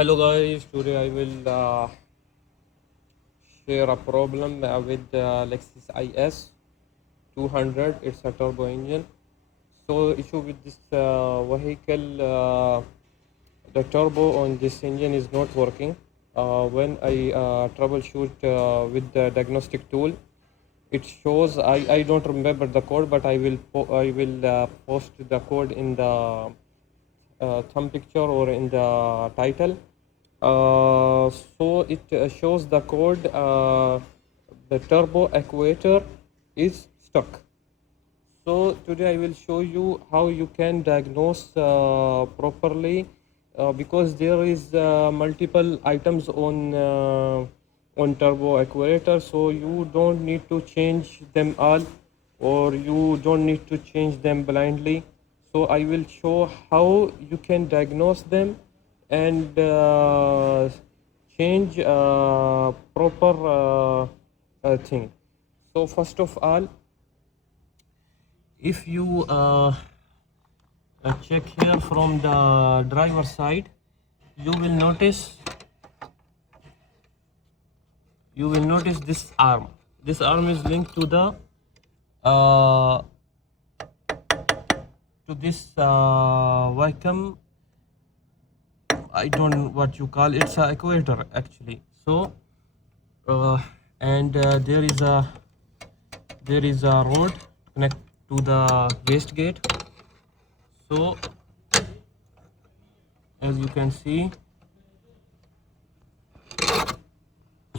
Hello guys, today I will share a problem with Lexus IS 200. It's a turbo engine. So issue with this vehicle, the turbo on this engine is not working. When I troubleshoot with the diagnostic tool, it shows, I don't remember the code, but I will post the code in the thumb picture or in the title. So it shows the code, the turbo actuator is stuck. So today I will show you how you can diagnose properly, because there is multiple items on turbo actuator, so you don't need to change them all, or you don't need to change them blindly. So I will show how you can diagnose them and change proper thing. So first of all, if you check here from the driver side, you will notice this arm. This arm is linked to the this vacuum. I don't know what you call it. It's a actuator actually. So and there is a rod connect to the wastegate. So as you can see,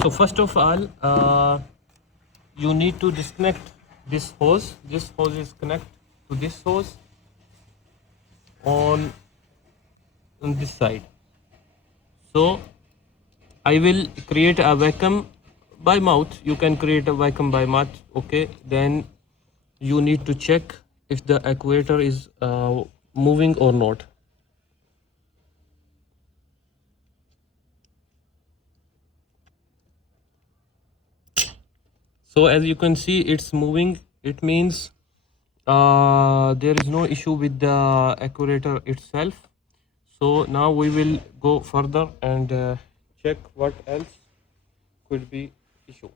so first of all, you need to disconnect this hose. This hose is connected to this hose on this side. So I will create a vacuum by mouth. You can create a vacuum by mouth. Okay, then you need to check if the actuator is moving or not. So as you can see, it's moving. It means there is no issue with the actuator itself. So now we will go further and check what else could be issue.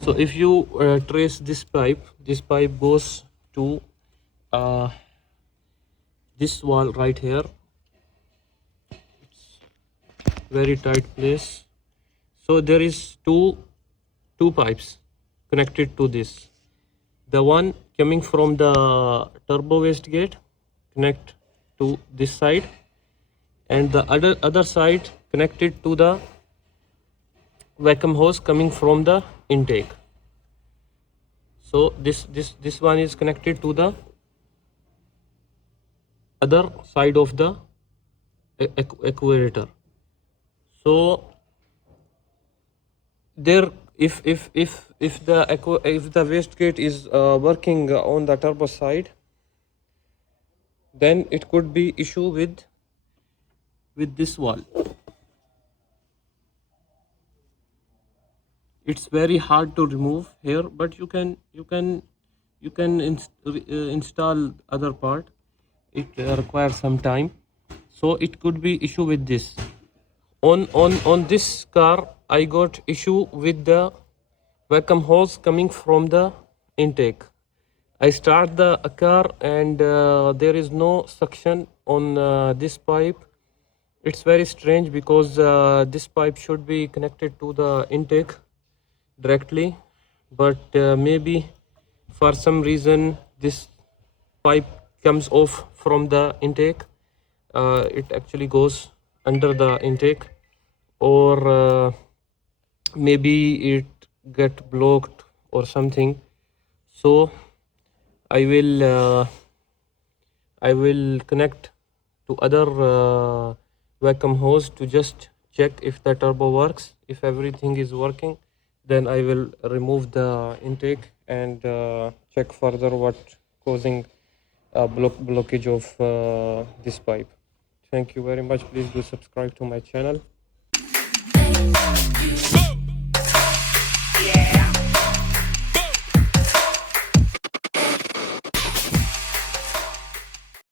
So if you trace this pipe goes to this wall right here. It's very tight place. So there is two pipes connected to this. The one coming from the turbo wastegate connect to this side, and the other side connected to the vacuum hose coming from the intake. So this one is connected to the other side of the actuator. So there, if the wastegate is working on the turbo side, then it could be issue with this wall. It's very hard to remove here, but you can install other part. It requires some time. So it could be issue with this. On this car, I got issue with the vacuum hose coming from the intake. I start the car and there is no suction on this pipe. It's very strange because this pipe should be connected to the intake directly, but maybe for some reason this pipe comes off from the intake. It actually goes under the intake, or maybe it get blocked or something. So I will connect to other vacuum hose to just check if the turbo works. If everything is working, then I will remove the intake and check further what causing blockage of this pipe. Thank you very much. Please do subscribe to my channel.